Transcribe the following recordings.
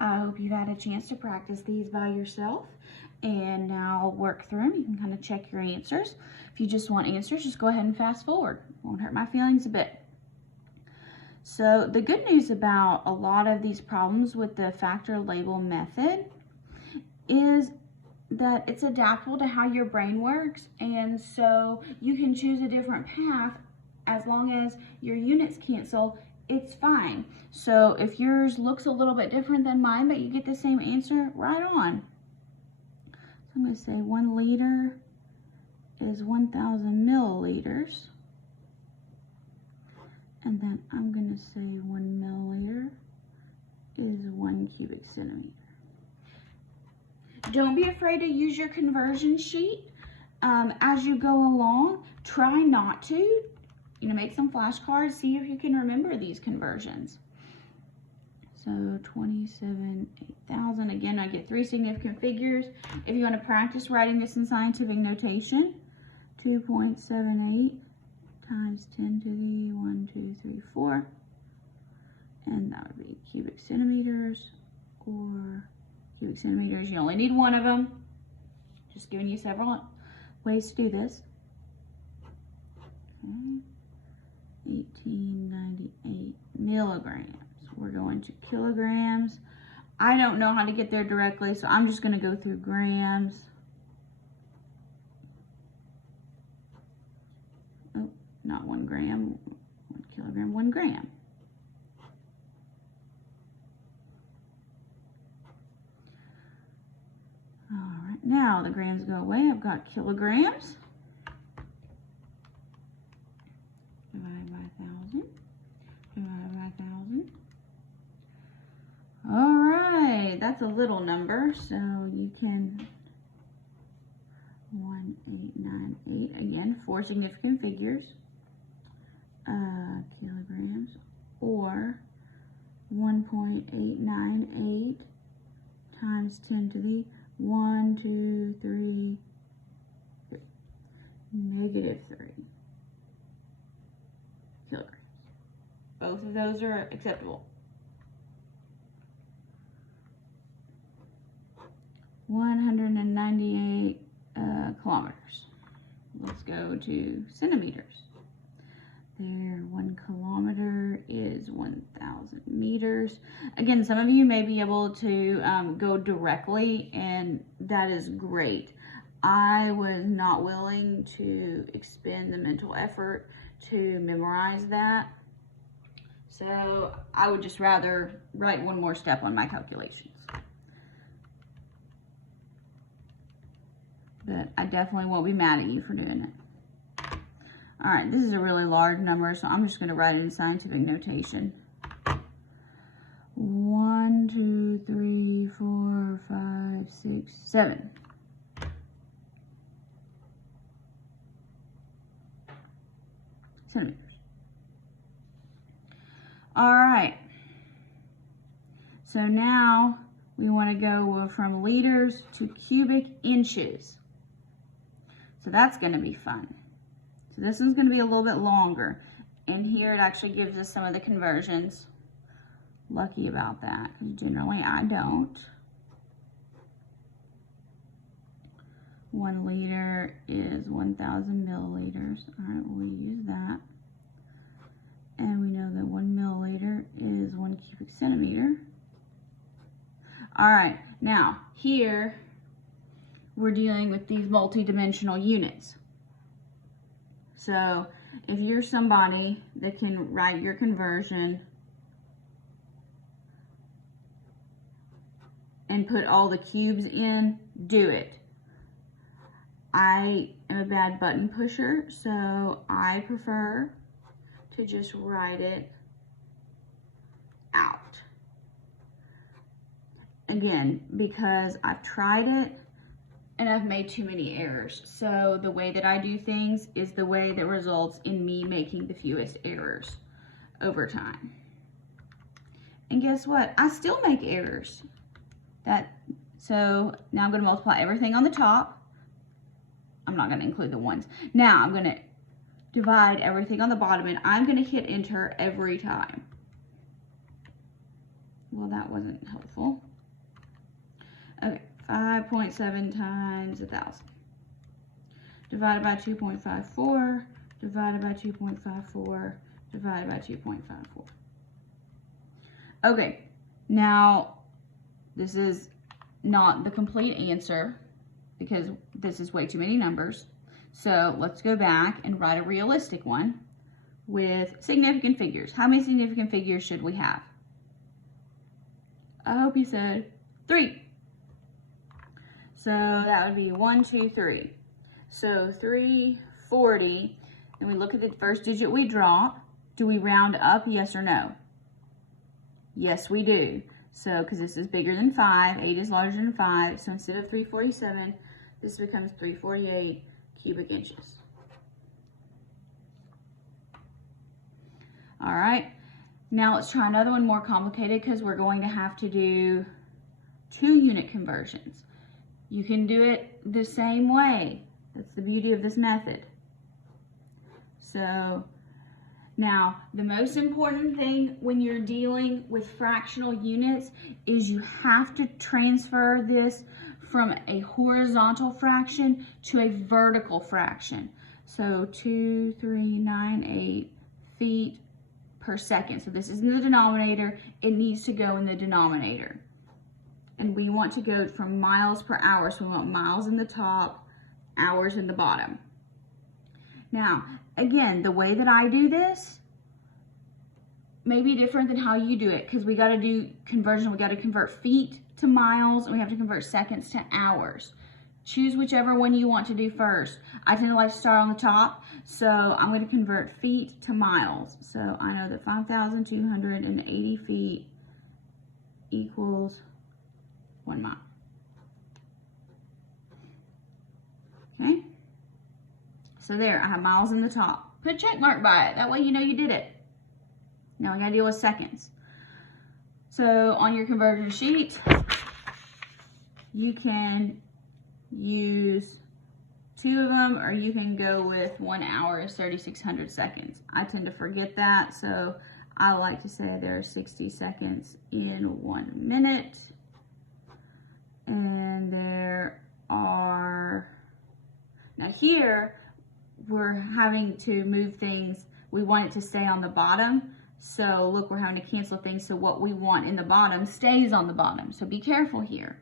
I hope you've had a chance to practice these by yourself and now work through them. You can kind of check your answers. If you just want answers, just go ahead and fast forward. Won't hurt my feelings a bit. So the good news about a lot of these problems with the factor label method is that it's adaptable to how your brain works, and so you can choose a different path as long as your units cancel. It's fine. So if yours looks a little bit different than mine, but you get the same answer, right on. So I'm going to say 1 liter is 1,000 milliliters. And then I'm going to say 1 milliliter is 1 cubic centimeter. Don't be afraid to use your conversion sheet as you go along. Try not to. Make some flashcards, see if you can remember these conversions. So 27, 8,000. Again, I get 3 significant figures. If you want to practice writing this in scientific notation, 2.78 times 10 to the 1, 2, 3, 4. And that would be cubic centimeters, or cubic centimeters. You only need one of them. Just giving you several ways to do this. Okay. 1898 milligrams. We're going to kilograms. I don't know how to get there directly, so I'm just going to go through grams. Oh, not 1 gram, 1 kilogram, 1 gram. All right, now the grams go away. I've got kilograms. Divided by 1,000. Divided by 1,000. All right, that's a little number, so you can 1898. Again, 4 significant figures. Kilograms, or 1.898 times 10 to the 1, 2, 3, negative 3 kilograms. Both of those are acceptable. 198 kilometers. Let's go to centimeters. There, 1 kilometer is 1,000 meters. Again, some of you may be able to go directly, and that is great. I was not willing to expend the mental effort to memorize that. So I would just rather write one more step on my calculations. But I definitely won't be mad at you for doing it. All right, this is a really large number, so I'm just going to write it in scientific notation. 1, 2, 3, 4, 5, 6, 7. Centimeters. All right. So now we want to go from liters to cubic inches. So that's going to be fun. So this one's going to be a little bit longer. And here it actually gives us some of the conversions. Lucky about that, because generally I don't. 1 liter is 1,000 milliliters. All right, we'll use that. And we know that 1 milliliter is 1 cubic centimeter. All right, now here we're dealing with these multi-dimensional units. So if you're somebody that can write your conversion and put all the cubes in, do it. I am a bad button pusher, so I prefer to just write it out. Again, because I've tried it and I've made too many errors. So the way that I do things is the way that results in me making the fewest errors over time. And guess what? I still make errors. So now I'm going to multiply everything on the top. I'm not going to include the ones. Now I'm going to divide everything on the bottom, and I'm going to hit enter every time. Well, that wasn't helpful. 5.7 times 1,000. Divided by 2.54, divided by 2.54, divided by 2.54. Okay, now this is not the complete answer because this is way too many numbers. So let's go back and write a realistic one with significant figures. How many significant figures should we have? I hope you said 3. So that would be 1, 2, 3. So 340, and we look at the first digit we draw. Do we round up, yes or no? Yes, we do. So, because this is bigger than 5, 8 is larger than 5, so instead of 347, this becomes 348 cubic inches. All right, now let's try another one more complicated because we're going to have to do 2 unit conversions. You can do it the same way. That's the beauty of this method. So now, the most important thing when you're dealing with fractional units is you have to transfer this from a horizontal fraction to a vertical fraction. So 2,398 feet per second. So this is in the denominator. It needs to go in the denominator. And we want to go from miles per hour. So we want miles in the top, hours in the bottom. Now, again, the way that I do this may be different than how you do it because we got to do conversion. We got to convert feet to miles and we have to convert seconds to hours. Choose whichever one you want to do first. I tend to like to start on the top, so I'm going to convert feet to miles. So I know that 5,280 feet equals 1 mile. Okay? So there, I have miles in the top. Put a check mark by it. That way you know you did it. Now we gotta deal with seconds. So on your conversion sheet, you can use 2 of them, or you can go with 1 hour is 3,600 seconds. I tend to forget that, so I like to say there are 60 seconds in 1 minute. And there are, now here, we're having to move things. We want it to stay on the bottom. So look, we're having to cancel things. So what we want in the bottom stays on the bottom. So be careful here.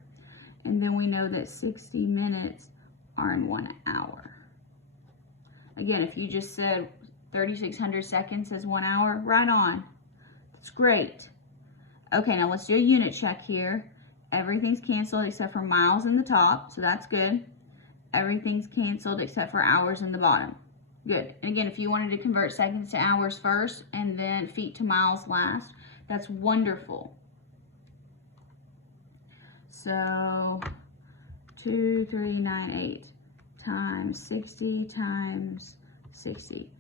And then we know that 60 minutes are in 1 hour. Again, if you just said 3,600 seconds is 1 hour, right on. That's great. Okay, now let's do a unit check here. Everything's canceled except for miles in the top, so that's good. Everything's canceled except for hours in the bottom. Good. And again, if you wanted to convert seconds to hours first and then feet to miles last, that's wonderful. So 2,398 times 60 times 60.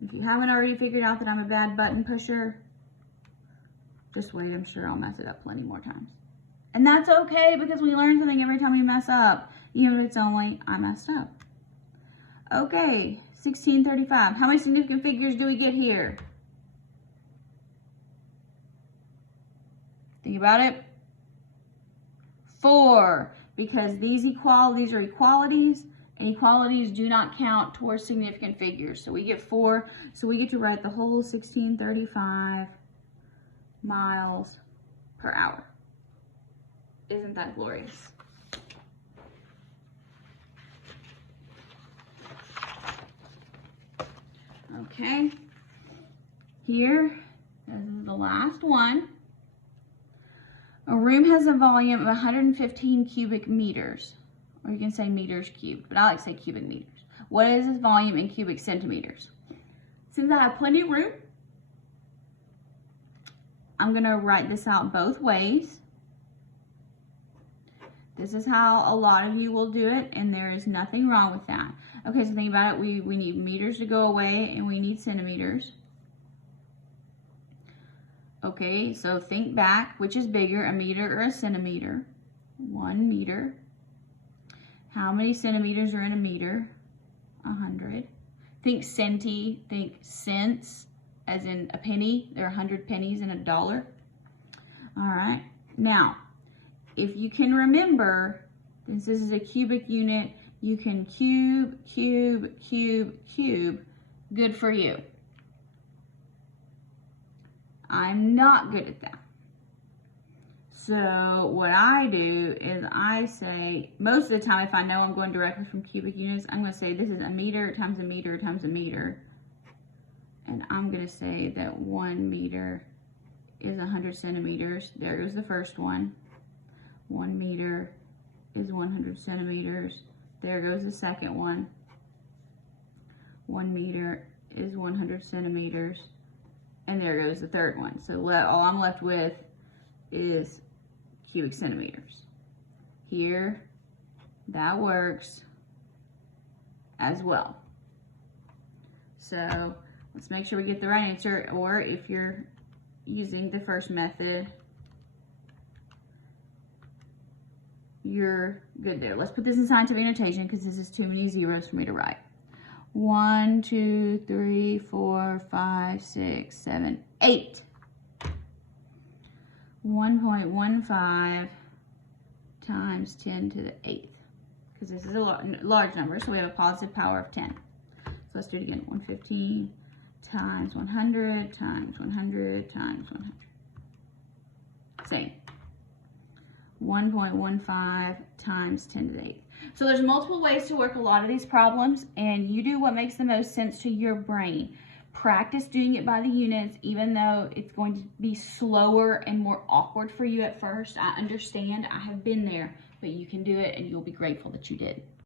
If you haven't already figured out that I'm a bad button pusher, just wait. I'm sure I'll mess it up plenty more times. And that's okay because we learn something every time we mess up, even if it's only I messed up. Okay, 1635. How many significant figures do we get here? Think about it. 4, because these equalities are equalities, and equalities do not count towards significant figures. So we get 4, so we get to write the whole 1635 miles per hour. Isn't that glorious? Okay, here, this is the last one. A room has a volume of 115 cubic meters, or you can say meters cubed, but I like to say cubic meters. What is this volume in cubic centimeters? Since I have plenty of room, I'm going to write this out both ways. This is how a lot of you will do it, and there is nothing wrong with that. Okay, so think about it. We need meters to go away, and we need centimeters. Okay, so think back, which is bigger, a meter or a centimeter? 1 meter. How many centimeters are in a meter? 100. Think centi, think cents, as in a penny. There are 100 pennies in a dollar. All right, now, if you can remember, since this is a cubic unit, you can cube, cube, cube, cube. Good for you. I'm not good at that. So what I do is I say, most of the time if I know I'm going directly from cubic units, I'm going to say this is a meter times a meter times a meter. And I'm going to say that 1 meter is 100 centimeters. There goes the first one. 1 meter is 100 centimeters. There goes the second one. 1 meter is 100 centimeters. And there goes the third one. So all I'm left with is cubic centimeters. Here, that works as well. So let's make sure we get the right answer, or if you're using the first method, you're good there. Let's put this in scientific notation because this is too many zeros for me to write. 1, 2, 3, 4, 5, 6, 7, 8. 1.15 times 10 to the 8th, because this is a large number, so we have a positive power of 10. So let's do it again. 115 times 100 times 100 times 100. Same. 1.15 times 10 to the 8th. So there's multiple ways to work a lot of these problems, and you do what makes the most sense to your brain. Practice doing it by the units, even though it's going to be slower and more awkward for you at first. I understand. I have been there, but you can do it, and you'll be grateful that you did.